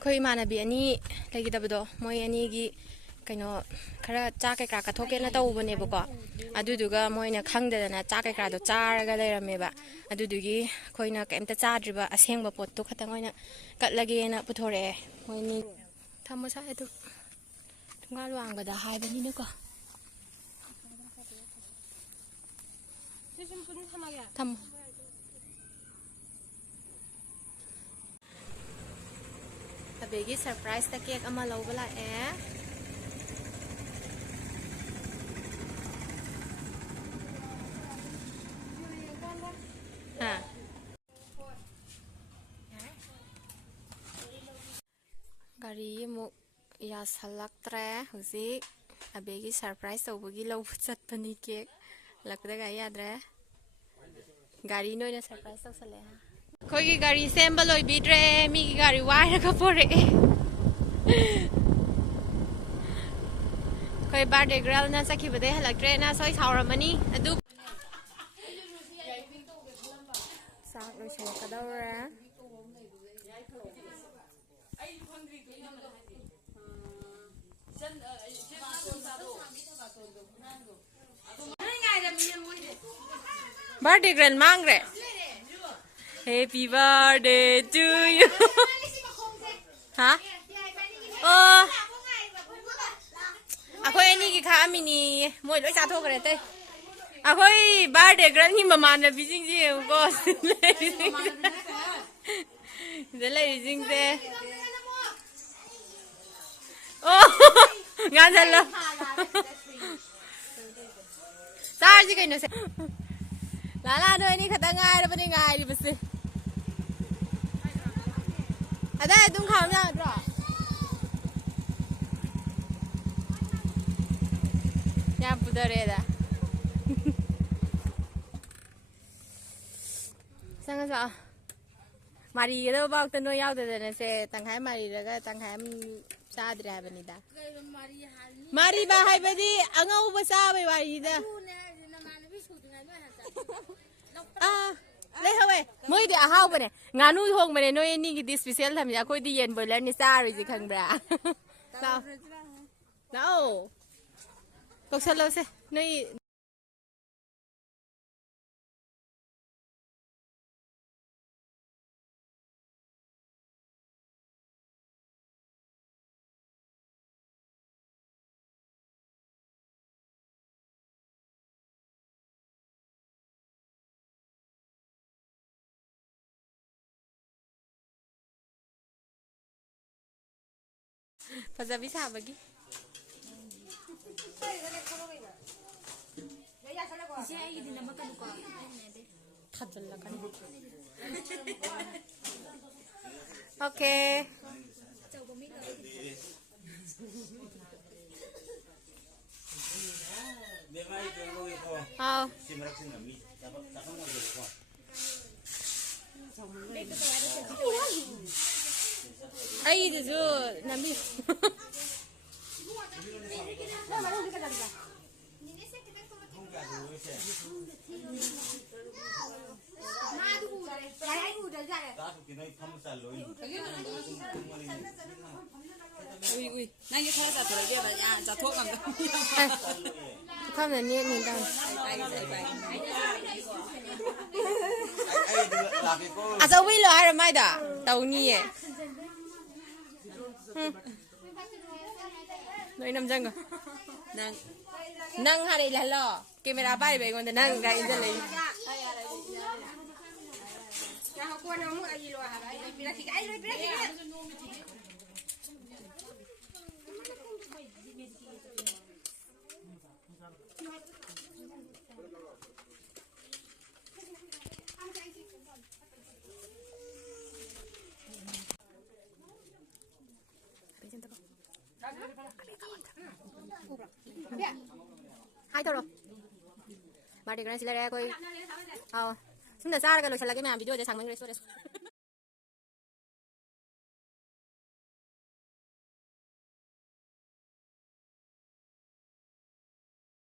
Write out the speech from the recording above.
ꯑꯩꯈꯣꯏ ꯏꯃꯥꯟꯅꯕꯤ ꯑꯅꯤ ꯂꯩꯒꯗꯕꯗꯣ ꯃꯣꯏ ꯑꯅꯤꯒꯤ ꯀꯩꯅꯣ ꯈꯔ ꯆꯥꯛ ꯀꯩꯀꯥ ꯀꯠꯊꯣꯛꯀꯦꯅ ꯇꯧꯕꯅꯦꯕꯀꯣ ꯑꯗꯨꯗꯨꯒ ꯃꯣꯏꯅ ꯈꯪꯗꯗꯅ ꯆꯥꯛ ꯀꯩꯀꯥꯗꯣ ꯆꯥꯔꯒ ꯂꯩꯔꯝꯃꯦꯕ ꯑꯗꯨꯗꯨꯒꯤ ꯑꯩꯈꯣꯏꯅ ꯀꯩꯝꯇ ꯆꯥꯗ꯭ꯔꯤꯕ ꯑꯁꯦꯡꯕ ꯄꯣꯠꯇꯣ ꯈꯇꯪ ꯑꯣꯏꯅ ꯀꯠꯂꯒꯦꯅ ꯄꯨꯊꯣꯔꯛꯑꯦ ꯃꯣꯏꯅꯤ ꯊꯝꯃꯣ ꯁꯥꯏ ꯑꯗꯨꯝ ꯊꯣꯡꯒꯥꯜ ꯋꯥꯡꯕꯗ ꯍꯥꯏꯕꯅꯤꯅꯀꯣ ꯊꯝꯃꯣ ꯑꯕꯦꯒꯤ ꯁꯔꯄ꯭ꯔꯥꯏꯖꯇ ꯀꯦꯛ ꯑꯃ ꯂꯧꯕ ꯂꯥꯛꯑꯦ ꯒꯥꯔꯤ ꯑꯃꯨꯛ ꯌꯥꯁꯜꯂꯛꯇ꯭ꯔꯦ ꯍꯧꯖꯤꯛ ꯑꯕꯦꯒꯤ ꯁꯔꯄ꯭ꯔꯥꯏꯖ ꯇꯧꯕꯒꯤ ꯂꯧꯕ ꯆꯠꯄꯅꯤ ꯀꯦꯛ ꯍꯜꯂꯛꯄꯗ ꯒꯥꯔꯤ ꯌꯥꯗ꯭ꯔꯦ ꯒꯥꯔꯤꯅ ꯑꯣꯏꯅ ꯁꯔꯄ꯭ꯔꯥꯏꯖ ꯇꯧꯁꯜꯂꯛꯑꯦ ꯑꯩꯈꯣꯏꯒꯤ ꯒꯥꯔꯤ ꯁꯦꯝꯕ ꯂꯣꯏꯕꯤꯗ꯭ꯔꯦ ꯃꯤꯒꯤ ꯒꯥꯔꯤ ꯋꯥꯏꯔꯒ ꯄꯣꯔꯛꯑꯦ ꯑꯩꯈꯣꯏ ꯕꯥꯔꯗꯦ ꯒꯔꯜꯅ ꯆꯠꯈꯤꯕꯗꯩ ꯍꯜꯂꯛꯇ꯭ꯔꯦꯅ ꯁꯣꯏ ꯁꯥꯎꯔꯝꯃꯅꯤ ꯑꯗꯨ ꯆꯥꯛ ꯂꯣꯏꯁꯤꯜꯂꯛꯀꯗꯧꯔꯦ ꯕꯥꯔꯗꯦ ꯒꯔꯜ ꯃꯥꯡꯈ꯭ꯔꯦ Happy birthday to you ꯍꯥ ꯑꯣ ꯑꯩꯈꯣই ꯑꯅꯤꯒꯤ ꯈꯥꯛꯑꯝꯃꯤꯅꯤ ꯃꯣꯏ ꯂꯣꯏ ꯆꯥꯊꯣꯛꯈ꯭ꯔꯦ ꯑꯇꯩ ꯑꯩꯈꯣꯏ ꯕꯥꯔꯗꯦ ꯒꯔꯜꯒꯤ ꯃꯃꯥꯟꯅꯕꯤꯁꯤꯡꯁꯦ ꯌꯦꯡꯉꯨꯀꯣ ꯁꯤꯗ ꯂꯩꯔꯤꯁꯤꯡꯁꯦ ꯑꯣ ꯉꯥꯟꯁꯤꯜꯂꯣ ꯆꯥꯔꯁꯤ ꯀꯩꯅꯣꯁꯦ ꯂꯥꯂꯥ ꯅꯣꯏ ꯑꯅꯤ ꯈꯛꯇꯪ ꯉꯥꯏꯔꯕꯅꯤ ꯉꯥꯏꯔꯤꯕꯁꯦ ꯑꯗꯥꯏ ꯑꯗꯨꯝ ꯈꯥꯝ ꯌꯥꯗ꯭ꯔꯣ ꯌꯥꯝ ꯄꯨꯗꯔꯦꯗ ꯆꯪꯉꯁꯨ ꯃꯥꯔꯤꯒꯗꯕ ꯐꯥꯎꯇ ꯅꯣꯏ ꯌꯥꯎꯗꯗꯅꯁꯦ ꯇꯪꯈꯥꯏ ꯃꯥꯔꯤꯔꯒ ꯇꯪꯈꯥꯏ ꯆꯥꯗ꯭ꯔꯦ ꯍꯥꯏꯕꯅꯤꯗ ꯃꯥꯔꯤꯕ ꯍꯥꯏꯕꯗꯤ ꯑꯉꯧꯕ ꯆꯥꯕꯩ ꯋꯥꯔꯤꯗ ꯂꯩꯍꯧꯋꯦ ꯃꯣꯏꯗꯤ ꯑꯍꯥꯎꯕꯅꯦ ꯉꯥꯅꯨ ꯊꯣꯡꯕꯅꯦ ꯅꯣꯏ ꯑꯅꯤꯒꯤꯗꯤ ꯏꯁꯄꯤꯁꯦꯜ ꯊꯝꯃꯤꯁꯦ ꯑꯩꯈꯣꯏꯗꯤ ꯌꯦꯟ ꯕꯣꯏꯂꯔꯅꯤ ꯆꯥꯔꯣꯏꯁꯤ ꯈꯪꯕ꯭ꯔꯥ ꯂꯥꯛꯑꯣ ꯀꯧꯁꯜꯂꯣꯁꯦ ꯅꯣꯏ ꯐꯖꯕꯤ ꯁꯥꯕꯒꯤ ओके हाँ ꯑꯩꯗꯨꯁꯨ ꯅꯝꯕꯤ ꯅꯪꯒꯤ ꯈꯔ ꯆꯠꯊꯣꯔꯛꯒꯦꯕ ꯆꯠꯊꯣꯛꯑꯝꯗ ꯈꯪꯗ ꯅꯦꯠꯅꯤ ꯇꯥꯟ ꯑꯆꯧꯕꯤꯂꯣ ꯍꯥꯏꯔꯣ ꯃꯥꯏꯗ ꯇꯧꯅꯤꯌꯦ ꯅꯣꯏ ꯅꯝꯖꯪꯒ ꯅꯪ ꯍꯥꯟꯅ ꯏꯜꯍꯜꯂꯣ ꯀꯦꯃꯦꯔꯥ ꯄꯥꯏꯔꯤꯕ ꯑꯩꯉꯣꯟꯗ ꯅꯪ ꯒꯥꯔꯤ ꯏꯟꯖꯜꯂꯛꯏ ꯍꯥꯏ ꯇꯧꯔꯣ ꯕꯥꯔꯗꯦ ꯒꯔꯜ ꯁꯤ ꯂꯩꯔꯦ ꯑꯩꯈꯣꯏ ꯑꯥꯎ ꯁꯨꯝꯗ ꯆꯥꯔꯒ ꯂꯣꯏꯁꯤꯜꯂꯒꯦ ꯃꯌꯥꯝ ꯚꯤꯗꯤꯑꯣꯁꯦ ꯁꯥꯡꯃꯟꯈ꯭ꯔꯦ ꯁꯣꯏꯔꯦ